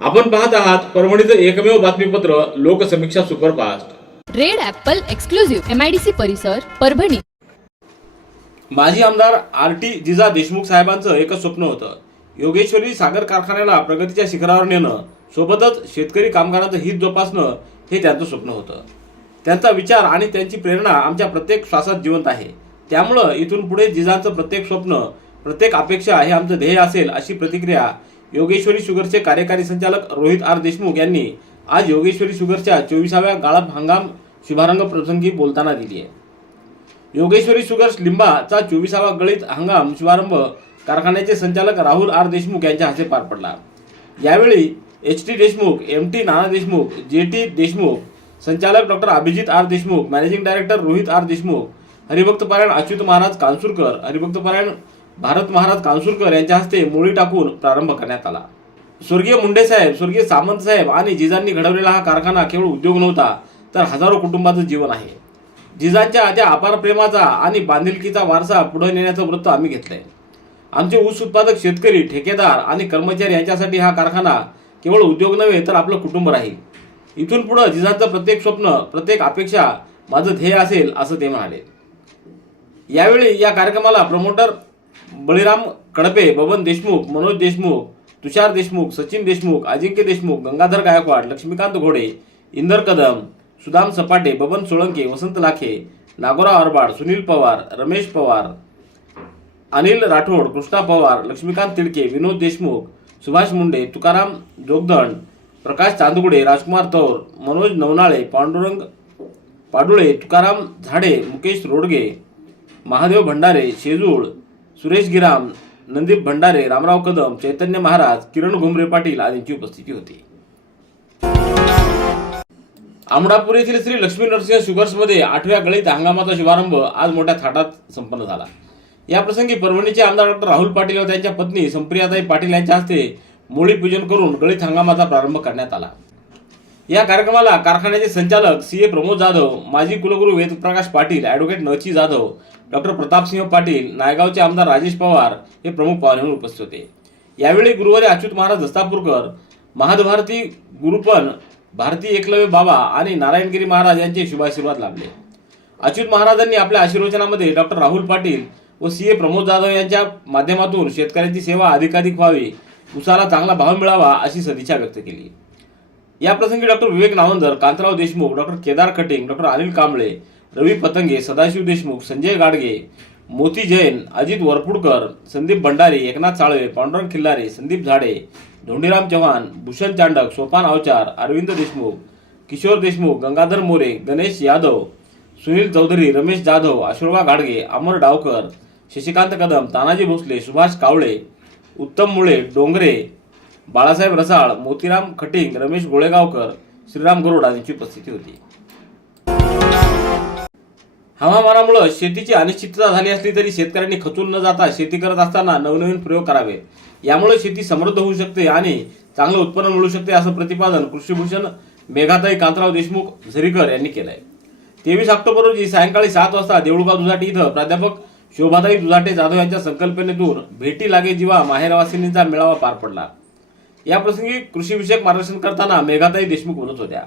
आपण पाहत आहात परभणीचं एकमेव बातमीपत्र Loksamiksha superfast. Red apple exclusive MIDC परिसर परभणी. माजी आमदार आर टी जिजा देशमुख साहेबांचं एकच स्वप्न होतं. योगेश्वरी सागर कारखान्याला प्रगतीच्या शिखरावर नेणं सोबतच शेतकरी कामगारांचं हित जोपासणं हे त्यांचं स्वप्न होतं. त्यांचा विचार आणि त्यांची प्रेरणा आमच्या प्रत्येक श्वासात जिवंत आहे. त्यामुळं इथून पुढे जिजांचं प्रत्येक स्वप्न प्रत्येक अपेक्षा हे आमचं ध्येय असेल अशी प्रतिक्रिया योगेश्वरी शुगरचे कार्यकारी संचालक रोहित आर देशमुख यांनी आज योगेश्वरी शुगरच्या चोवीसाव्या गाळप हंगाम शुभारंभ प्रसंगी बोलताना दिली आहे. योगेश्वरी शुगर्स लिंबाचा चोवीसावा गळीत हंगाम शुभारंभ कारखान्याचे संचालक राहुल आर देशमुख यांच्या हस्ते पार पडला. यावेळी H T Deshmukh M T Nana Deshmukh J T Deshmukh संचालक doctor Abhijit R Deshmukh managing director Rohit R Deshmukh हरिभक्त पारायण अच्युत महाराज कांसूरकर हरिभक्त पारायण भारत महाराज कांसूरकर यांच्या हस्ते मोळी टाकून प्रारंभ करण्यात आला. स्वर्गीय मुंडे साहेब स्वर्गीय सामंत साहेब आणि जिजांनी घडवलेला हा कारखाना केवळ उद्योग नव्हता तर हजारो कुटुंबाचं जीवन आहे. जिजांच्या त्या अपार प्रेमाचा आणि बांधिलकीचा वारसा पुढे नेण्याचं वृत्त आम्ही घेतलंय. आमचे ऊस उत्पादक शेतकरी ठेकेदार आणि कर्मचारी यांच्यासाठी हा कारखाना केवळ उद्योग नव्हे तर आपलं कुटुंब राहील. इथून पुढं जिजांचं प्रत्येक स्वप्न प्रत्येक अपेक्षा माझं ध्येय असेल असं ते म्हणाले. यावेळी या कार्यक्रमाला प्रमोटर बळीराम कडपे बबन देशमुख मनोज देशमुख तुषार देशमुख सचिन देशमुख अजिंक्य देशमुख गंगाधर गायकवाड लक्ष्मीकांत घोडे इंदर कदम सुदाम सपाटे बबन सोळंके वसंत लाखे नागोराव आरबाड सुनील पवार रमेश पवार अनिल राठोड कृष्णा पवार लक्ष्मीकांत तिडके विनोद देशमुख सुभाष मुंडे तुकाराम जोगदंड प्रकाश चांदगुडे राजकुमार तौर मनोज नवनाळे पांडुरंग पाडुळे तुकाराम झाडे मुकेश रोडगे महादेव भंडारे शेजूळ सुरेश गिराम नंदीप भंडारे रामराव कदम चैतन्य महाराज किरण घुमरे पाटील आदींची उपस्थिती होती. आमडापूर येथील श्री लक्ष्मी नरसिंह शुगर्समध्ये आठव्या गळीत हंगामाचा शुभारंभ आज मोठ्या थाटात संपन्न झाला. याप्रसंगी परभणीचे आमदार डॉक्टर राहुल पाटील व त्यांच्या पत्नी संप्रियाताई पाटील यांच्या हस्ते मोळी पूजन करून गळीत हंगामाचा प्रारंभ करण्यात आला. या कार्यक्रमाला कारखान्याचे संचालक सी ए प्रमोद जाधव माजी कुलगुरू वेदप्रकाश पाटील ॲडव्होकेट नची जाधव डॉक्टर प्रतापसिंह पाटील नायगावचे आमदार राजेश पवार हे प्रमुख पाहुणे म्हणून उपस्थित होते. यावेळी गुरुवारी अच्युत महाराज दस्तापूरकर महादभारती गुरुपन भारती एकलव्य बाबा आणि नारायणगिरी महाराज यांचे शुभाशीर्वाद लाभले. अच्युत महाराजांनी आपल्या आशीर्वचनामध्ये डॉक्टर राहुल पाटील व सी ए प्रमोद जाधव यांच्या माध्यमातून शेतकऱ्यांची सेवा अधिकाधिक व्हावी उसाला चांगला भाव मिळावा अशी सदिच्छा व्यक्त केली. या प्रसंगी doctor Vivek Navandar Kantrao Deshmukh doctor Kedar Kating doctor Anil Kamble Ravi Patange Sadashiv Deshmukh Sanjay Gadge Moti Jain Ajit Varpudkar Sandeep Bhandari Eknath Salve Pandurang Khillare Sandeep झाडे धोंडीराम चव्हाण भूषण चांडक सोपान अवचार अरविंद देशमुख किशोर देशमुख गंगाधर मोरे गणेश यादव सुनील चौधरी रमेश जाधव अशोरबा गाडगे अमर डावकर शशिकांत कदम तानाजी भोसले सुभाष कावळे उत्तम मुळे डोंगरे बाळासाहेब रसाळ मोतीराम खटिंग रमेश गोळेगावकर श्रीराम गरुड यांची उपस्थिती होती. हवामानामुळे शेतीची अनिश्चितता झाली असली तरी शेतकऱ्यांनी खचून न जाता शेती करत असताना नवनवीन प्रयोग करावेत यामुळे शेती समृद्ध होऊ शकते आणि चांगलं उत्पन्न मिळू शकते असं प्रतिपादन कृषीभूषण मेघाताई कांतराव देशमुख झरीकर यांनी केलंय. तेवीस ऑक्टोबर रोजी सायंकाळी सात वाजता देऊळगाव दुधाटी इथं प्राध्यापक शोभाताई दुधाटे जाधव यांच्या संकल्पनेतून भेटी लागे जीवा माहेरवासिनींचा मेळावा पार पडला. याप्रसंगी कृषीविषयक मार्गदर्शन करताना मेघाताई देशमुख बोलत होत्या.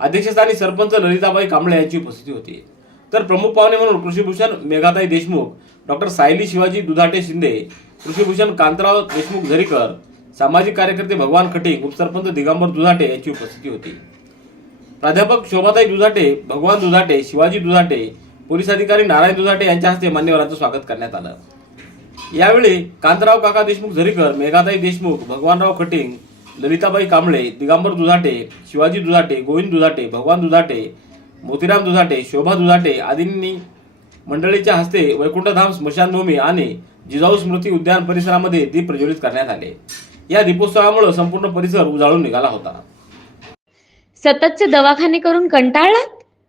अध्यक्षस्थानी सरपंच ललिताबाई कांबळे यांची उपस्थिती होती. तर प्रमुख पाहुणे म्हणून कृषीभूषण मेघाताई देशमुख डॉक्टर सायली शिवाजी दुधाटे शिंदे कृषीभूषण कांतराव देशमुख झरीकर सामाजिक कार्यकर्ते भगवान खटिक उपसरपंच दिगंबर दुधाटे यांची उपस्थिती होती. प्राध्यापक शोभाताई दुधाटे भगवान दुधाटे शिवाजी दुधाटे पोलीस अधिकारी नारायण दुधाटे यांच्या हस्ते मान्यवरांचं स्वागत करण्यात आलं. यावेळी कांतराव काका देशमुख झरीकर मेघाताई देशमुख भगवानराव खटिंग ललिताबाई कांबळे दिगंबर दुधाटे शिवाजी दुधाटे गोविंद दुधाटे भगवान दुधाटे मोतीराम दुधाटे शोभा दुधाटे आदींनी मंडळीच्या हस्ते वैकुंठधाम स्मशानभूमी आणि जिजाऊ स्मृती उद्यान परिसरामध्ये दीप प्रज्वलित करण्यात आले. या दीपोत्सवामुळे संपूर्ण परिसर उजाळून निघाला होता. सततचे दवाखाने करून कंटाळला?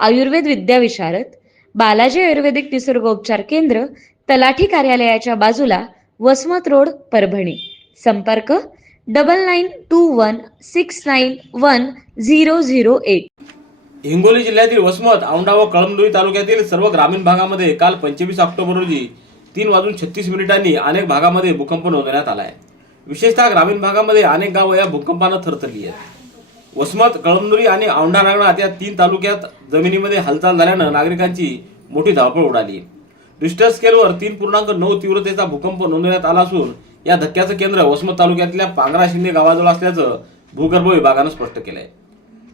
आयुर्वेद विद्याविशारद बालाजी आयुर्वेदिक निसर्गोपचार केंद्र तलाठी कार्यालयाच्या बाजूला वसमत रोड परभणी. संपर्क double nine two one six nine one zero zero eight Hingoli जिल्ह्यातील वसमत औंढा व कळमनुरी तालुक्यातील सर्व ग्रामीण भागामध्ये काल पंचवीस ऑक्टोबर रोजी तीन वाजून छत्तीस मिनिटांनी अनेक भागामध्ये भूकंप नोंदवण्यात आला आहे विशेषतः ग्रामीण भागामध्ये अनेक गावं या भूकंपानं थरथरली आहेत. वसमत कळमनुरी आणि औंढा नागनाथ या तीन तालुक्यात जमिनीमध्ये हालचाल झाल्यानं नागरिकांची मोठी धावपळ उडाली. रिस्टर स्केलवर तीन पूर्णांक नऊ तीव्रतेचा भूकंप नोंदवण्यात आला असून या धक्क्याचं केंद्र वसमत तालुक्यातल्या पांगरा शिंदे गावाजवळ असल्याचं भूगर्भ विभागानं स्पष्ट केलंय.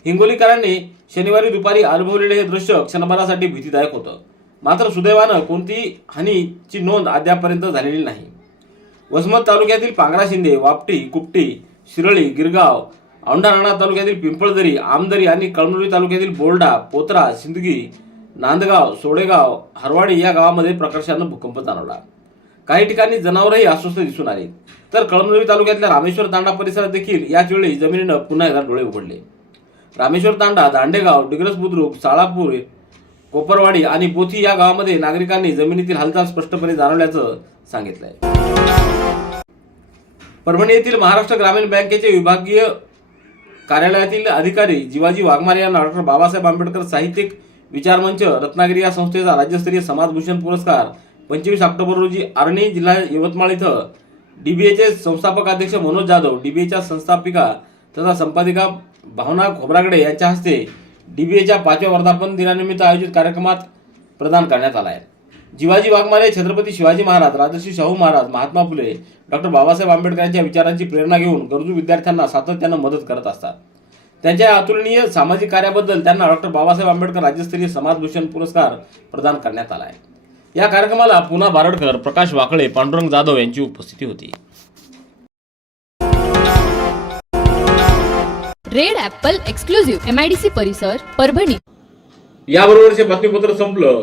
हिंगोलीकरांनी शनिवारी दुपारी अनुभवलेले हे दृश्य क्षणभरासाठी भीतीदायक होतं. मात्र सुदैवानं कोणतीही हानीची नोंद अद्यापर्यंत झालेली नाही. वसमत तालुक्यातील पांगरा शिंदे वापटी कुपटी शिरळी गिरगाव औंढा तालुक्यातील पिंपळदरी आमदरी आणि कळमनुरी तालुक्यातील बोर्डा पोत्रा सिंदगी नांदगाव सोडेगाव हरवाडी या गावामध्ये प्रकर्षानं भूकंप जाणवला. काही ठिकाणी जनावरही अस्वस्थ दिसून आले. तर कळमनुरी तालुक्यातल्या रामेश्वर तांडा परिसरात देखील याच वेळी जमिनीनं पुन्हा एकदा डोळे उघडले. रामेश्वर तांडा दांडेगाव डिग्रस बुद्रुक साळापूर कोपरवाडी आणि बोथी या गावामध्ये नागरिकांनी जमिनीतील हालचाल स्पष्टपणे जाणवल्याचं सांगितलंय. परभणी येथील महाराष्ट्र ग्रामीण बँकेचे विभागीय कार्यालयातील अधिकारी जीवाजी वाघमारे यांना डॉक्टर बाबासाहेब आंबेडकर साहित्यिक विचार मंच रत्नागिरी या संस्थेचा राज्यस्तरीय समाजभूषण पुरस्कार पंचवीस ऑक्टोबर रोजी आर्णी जिल्हा यवतमाळ इथं डीबीएचे संस्थापक अध्यक्ष मनोज जाधव डीबीएच्या संस्थापिका तथा संपादिका भावना खोबरागडे यांच्या हस्ते डीबीएच्या पाचव्या वर्धापन दिनानिमित्त आयोजित कार्यक्रमात प्रदान करण्यात आला आहे. जिवाजी वाघमारे छत्रपती शिवाजी महाराज राजर्षी शाहू महाराज महात्मा फुले डॉक्टर बाबासाहेब आंबेडकर यांच्या विचारांची प्रेरणा घेऊन गरजू विद्यार्थ्यांना सातत्यानं मदत करत असतात. त्यांच्या अतुलनीय सामाजिक कार्याबद्दल त्यांना डॉक्टर बाबासाहेब आंबेडकर राज्यस्तरीय समाजभूषण पुरस्कार प्रदान करण्यात आला आहे. या कार्यक्रमाला पुना बारडकर प्रकाश वाकळे पांडुरंग जाधव यांची उपस्थिती होती. Red apple exclusive M I D C परिसर परभणी. याबरोबरचे बातमीपत्र संपलं.